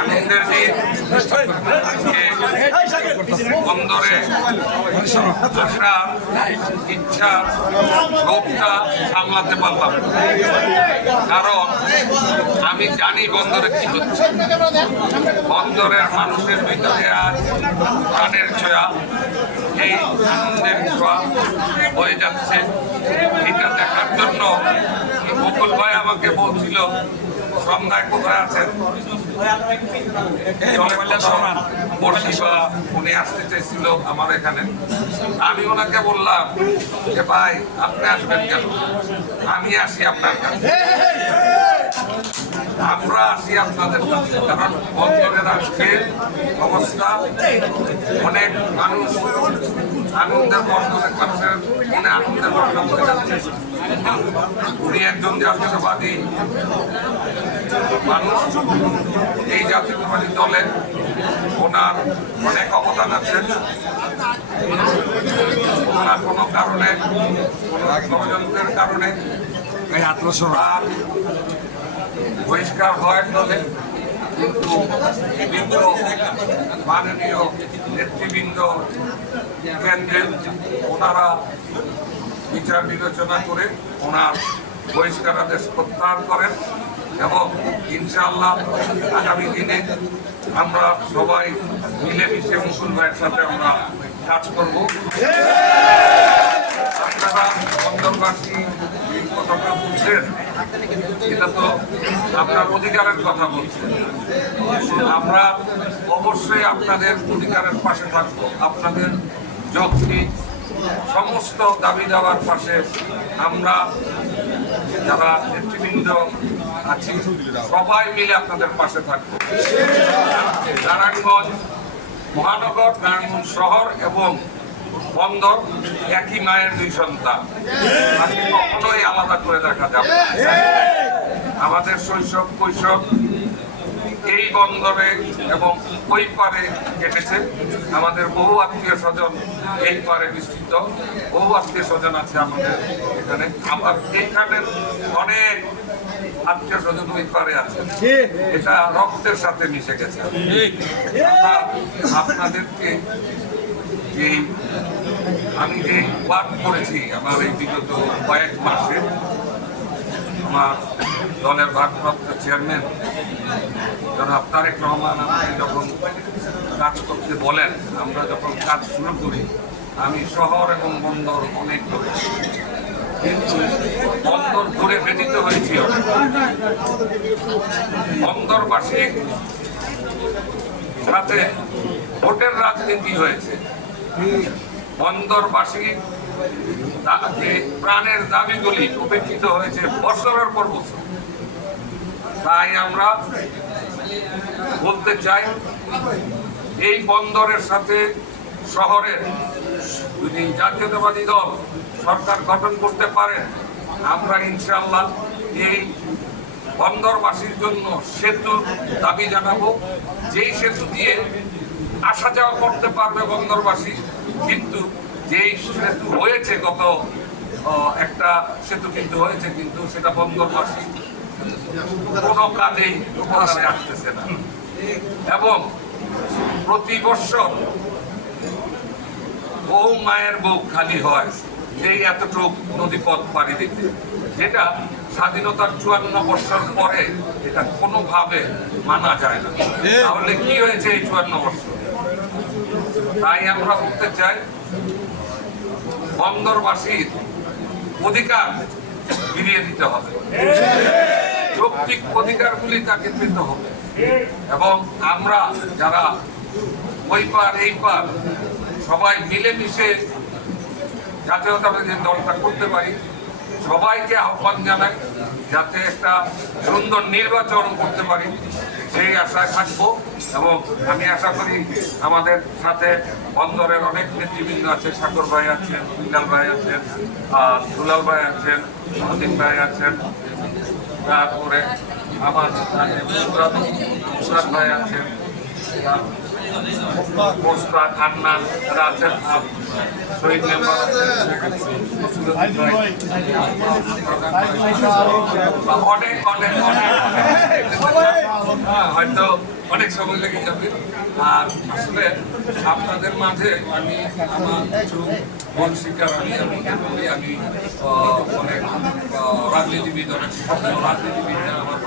আনন্দের দিন বন্দরে আসার ইচ্ছা লোভটা সামলাতে পারলাম, কারণ আমি জানি বন্দরে কি হচ্ছে। বন্দরের মানুষের ভিতরে আজ প্রাণের ছোঁয়া, এই আনন্দের ছোঁয়া হয়ে যাচ্ছে। এটা দেখার জন্য বকুল ভাই আমাকে বলছিল সন্ধ্যায় কোথায় আছেন, উনি আসতে চাইছিল আমার এখানে। আমি ওনাকে বললাম যে ভাই আপনি আসবেন কেন, আমি আসি আপনার কাছে, আমরা আসি আপনাদের কাছে। কারণ বন্দরের আজকে অবস্থা, অনেক মানুষ আনন্দের বন্দরের মানুষের মনে আনন্দের বন্যা হয়ে যাচ্ছে। উনি একজন জাতীয়তাবাদী মানুষ, এই জাতীয়তাবাদী দলে ওনার অনেক অবদান আছে। ওনার কোনো কারণে, কোনো ষড়যন্ত্রের কারণে বহিষ্কার হয় দলে, কিন্তু বিভিন্ন মাননীয় নেতৃবৃন্দ কেন্দ্রে ওনারা বিচার বিবেচনা করে ওনার বহিষ্কারাদেশ প্রত্যাহার করেন এবং ইনশাআল্লাহ আগামী দিনে আমরা সবাই মিলেমিশে মুকুল ভাইয়ের সাথে আমরা কাজ করব। আপনারা বন্দরবাসী কথাটা বলছেন, এটা তো আপনার অধিকারের কথা বলছেন। আমরা অবশ্যই আপনাদের অধিকারের পাশে থাকবো, আপনাদের যৌক্তিক সমস্ত দাবি দাওয়ার পাশে আমরা যারা নেতৃবৃন্দ আছি সবাই মিলে আপনাদের পাশে থাকবো। নারায়ণগঞ্জ মহানগর, নারায়ণগঞ্জ শহর এবং বন্দর একই মায়ের দুই সন্তান, তাকে কখনোই আলাদা করে দেখা যাবে। আমাদের শৈশব কৈশোর এই বন্দরে এবং ওই পারে কেটেছে। আমাদের বহু আত্মীয় স্বজন এই পারে বিস্তৃত, বহু আত্মীয় স্বজন আছে আমাদের এখানে। আমার এইখানে অনেক আত্মীয় স্বজন ওই পারে আছে, এটা রক্তের সাথে মিশে গেছে। আপনাদেরকে আমি যে ওয়ার্ক করেছি আমার এই বিগত কয়েক মাসে, আমার দলের ভারপ্রাপ্ত চেয়ারম্যান জনাব তারেক রহমান আমাকে যখন কাজ করতে বলেন, আমরা যখন কাজ শুরু করি, আমি শহর এবং বন্দর অনেক করেছি, কিন্তু বন্দর ঘুরে ব্যতীত হয়েছি। বন্দরবাসীর সাথে ভোটের রাজনীতি হয়েছে। বন্দরবাসী প্রাণের দাবিগুলি উপেক্ষিত হয়েছে বছরের পর বছর। তাই আমরা বলতে চাই, এই বন্দরের সাথে শহরের যদি জাতীয়তাবাদী দল সরকার গঠন করতে পারে, আমরা ইনশাআল্লাহ এই বন্দরবাসীর জন্য সেতু দাবি জানাবো, যেই সেতু দিয়ে আসা যাওয়া করতে পারবে বন্দরবাসী। কিন্তু যেই সেতু হয়েছে, গত একটা সেতু কিন্তু হয়েছে, কিন্তু সেটা বন্দরবাসী কোনো কাজেই উপকারে আসতেছে না। এবং প্রতি বছর বহু মায়ের বুক খালি হয় এই এতটুক নদীপথ পাড়ি দিতে, যেটা স্বাধীনতার 54 বছর পরে এটা কোনোভাবে মানা যায় না। তাহলে কি হয়েছে এই 54 বছর? তাই আমরা বলতে চাই, বন্দরবাসীর অধিকার ফিরিয়ে দিতে হবে, যৌক্তিক অধিকারগুলি তাকে পেতে হবে। এবং আমরা যারা ওই পার এই পার সবাই মিলেমিশে জাতীয়তাবাদী দলটা করতে পারি, সবাইকে আহ্বান জানাই যাতে একটা সুন্দর নির্বাচন করতে পারি, সেই আশায় থাকবো। এবং আমি আশা করি আমাদের সাথে বন্দরের অনেক নেতৃবৃন্দ আছে, সাগর ভাই আছেন, বিকাল ভাই আছেন, দুলাল ভাই আছেন, মতিন ভাই আছেন, তারপরে আমার মুরাদ ভাই আছেন, মোস্তাক, আন্নান, রাজা, শহীদ মেম্বার অনেক অনেক অনেক হয়তো অনেক সময় লেগে যাবে। আর আসলে আপনাদের মাঝে আমি আমার কিছু ভুল স্বীকার আমি অনেক রাজনীতিবিদ, অনেক রাজনীতিবিদরা আমার